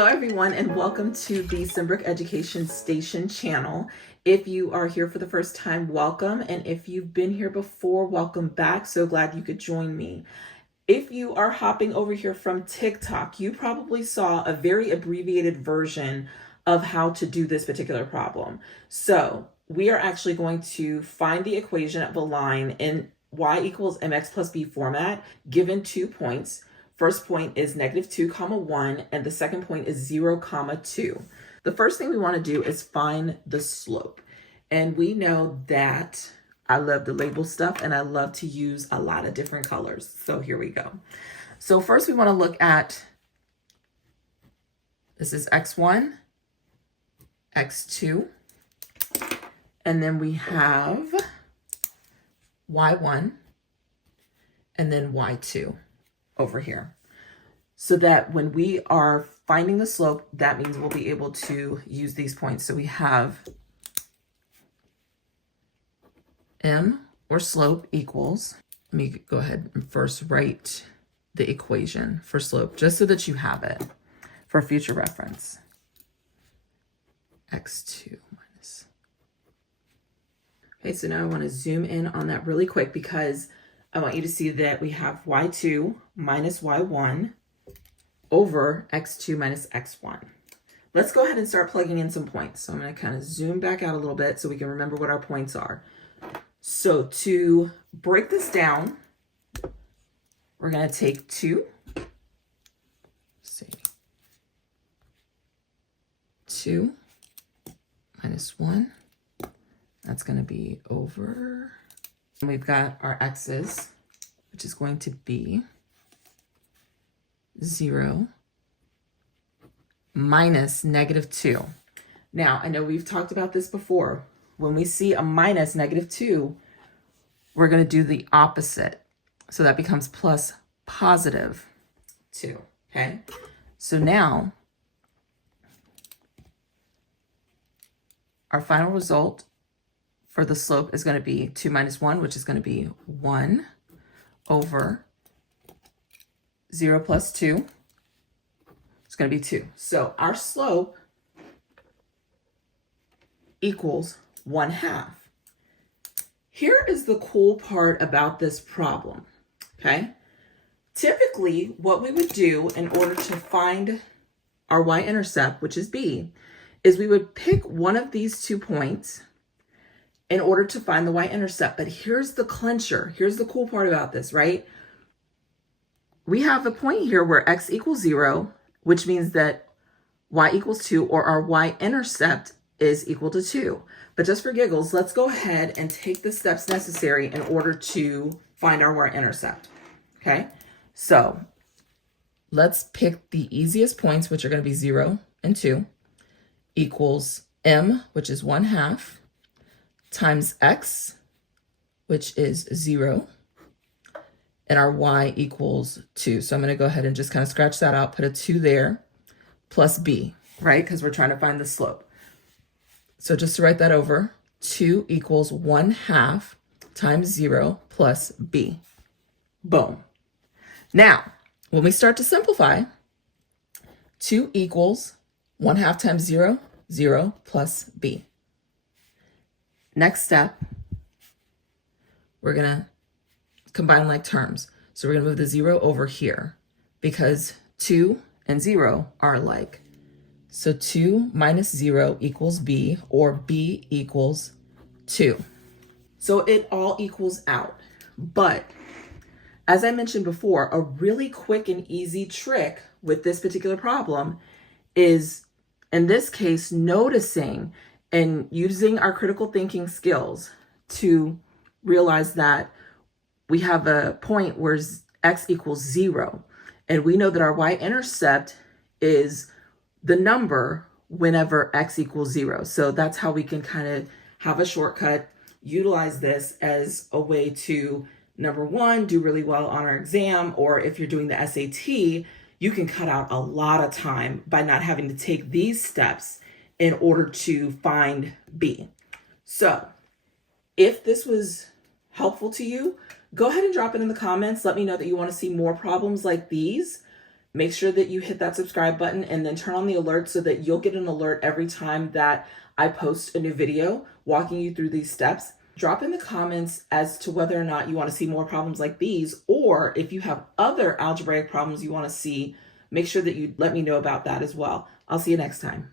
Hello everyone and welcome to the Simbrook Education Station channel. If you are here for the first time, welcome. And if you've been here before, welcome back. So glad you could join me. If you are hopping over here from TikTok, you probably saw a very abbreviated version of how to do this particular problem. So we are actually going to find the equation of a line in y equals mx plus b format, given 2 points. First point is -2, 1, and the second point is 0, 2. The first thing we want to do is find the slope. And we know that I love to label stuff and I love to use a lot of different colors. So here we go. So first we want to look at, this is x1, x2, and then we have y1, and then y2 over here. So that when we are finding the slope, that means we'll be able to use these points. So we have m, or slope, equals, let me go ahead and first write the equation for slope, just so that you have it for future reference. x2 minus. Okay, so now I want to zoom in on that really quick because I want you to see that we have y2 minus y1 over x2 minus x1. Let's go ahead and start plugging in some points. So I'm going to kind of zoom back out a little bit so we can remember what our points are. So to break this down, we're going to take 2. Let's see. 2 minus 1. That's going to be over. And we've got our x's, which is going to be 0 minus -2. Now, I know we've talked about this before. When we see a minus -2, we're going to do the opposite. So that becomes plus +2, okay? So now, our final result for the slope is going to be 2 minus 1, which is going to be 1 over 0 plus 2. It's going to be 2. So our slope equals 1/2. Here is the cool part about this problem, okay? Typically, what we would do in order to find our y-intercept, which is b, is we would pick one of these 2 points in order to find the y-intercept. But here's the clincher. Here's the cool part about this, right? We have a point here where x equals 0, which means that y equals 2, or our y-intercept is equal to 2. But just for giggles, let's go ahead and take the steps necessary in order to find our y-intercept, okay? So let's pick the easiest points, which are going to be 0 and 2, equals m, which is 1/2, times x, which is 0, and our y equals 2. So I'm going to go ahead and just kind of scratch that out, put a 2 there, plus b, right? Because we're trying to find the slope. So just to write that over, 2 equals 1/2 times 0 plus b. Boom. Now, when we start to simplify, 2 equals 1/2 times 0, 0 plus b. Next step, we're going to combine like terms. So we're going to move the 0 over here because 2 and 0 are alike. So 2 minus 0 equals b, or b equals 2. So it all equals out. But as I mentioned before, a really quick and easy trick with this particular problem is, in this case, noticing and using our critical thinking skills to realize that we have a point where x equals 0. And we know that our y-intercept is the number whenever x equals 0. So that's how we can kind of have a shortcut, utilize this as a way to, number one, do really well on our exam, or if you're doing the SAT, you can cut out a lot of time by not having to take these steps in order to find b. So if this was helpful to you, go ahead and drop it in the comments. Let me know that you want to see more problems like these. Make sure that you hit that subscribe button and then turn on the alert so that you'll get an alert every time that I post a new video walking you through these steps. Drop in the comments as to whether or not you want to see more problems like these, or if you have other algebraic problems you want to see, make sure that you let me know about that as well. I'll see you next time.